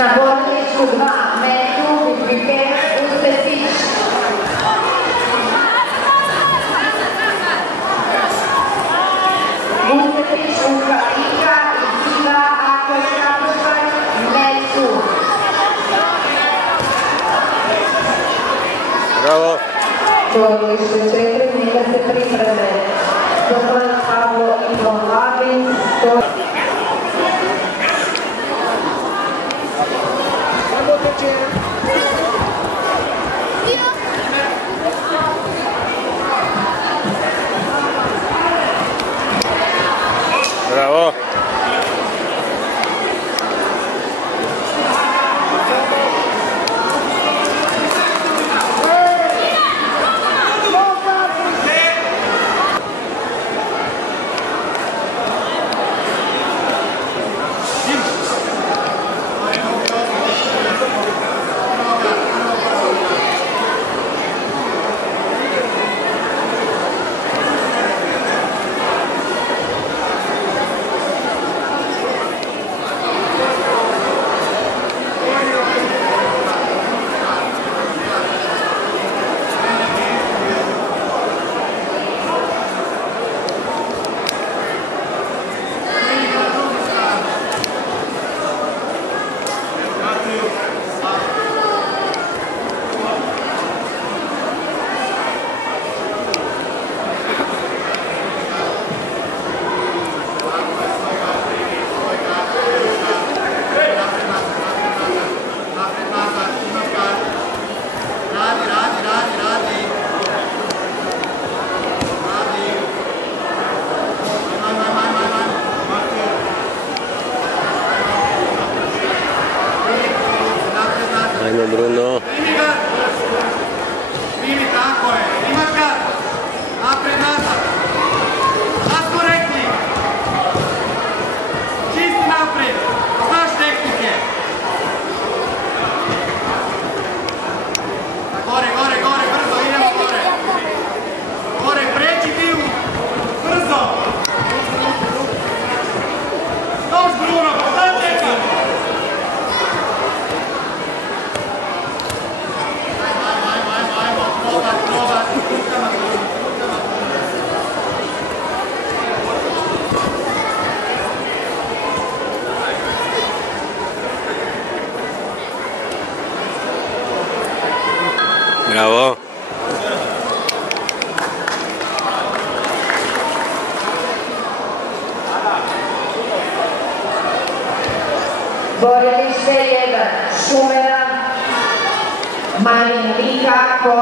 Na borilištu 2 metu Pipet Uspesić. Uspesić Ukrajinka i Siva Akojkapovac metu. Bravo. Borilište 4, neka se pripreme. Doman Pavlo Ivan Labin. Bravo. Ajmo Bruno. Primi, tako je. Imaš ga. Napred, nazad. Sad smo rekli. Čisti napred. Znaš tehnike. Gore, gore, gore. Brzo, idemo gore. Gore, preći ti u. Brzo. Još Bruno, sad čekaj. Bravo. Borilište 1, Šumera, Marin Vika, Kola.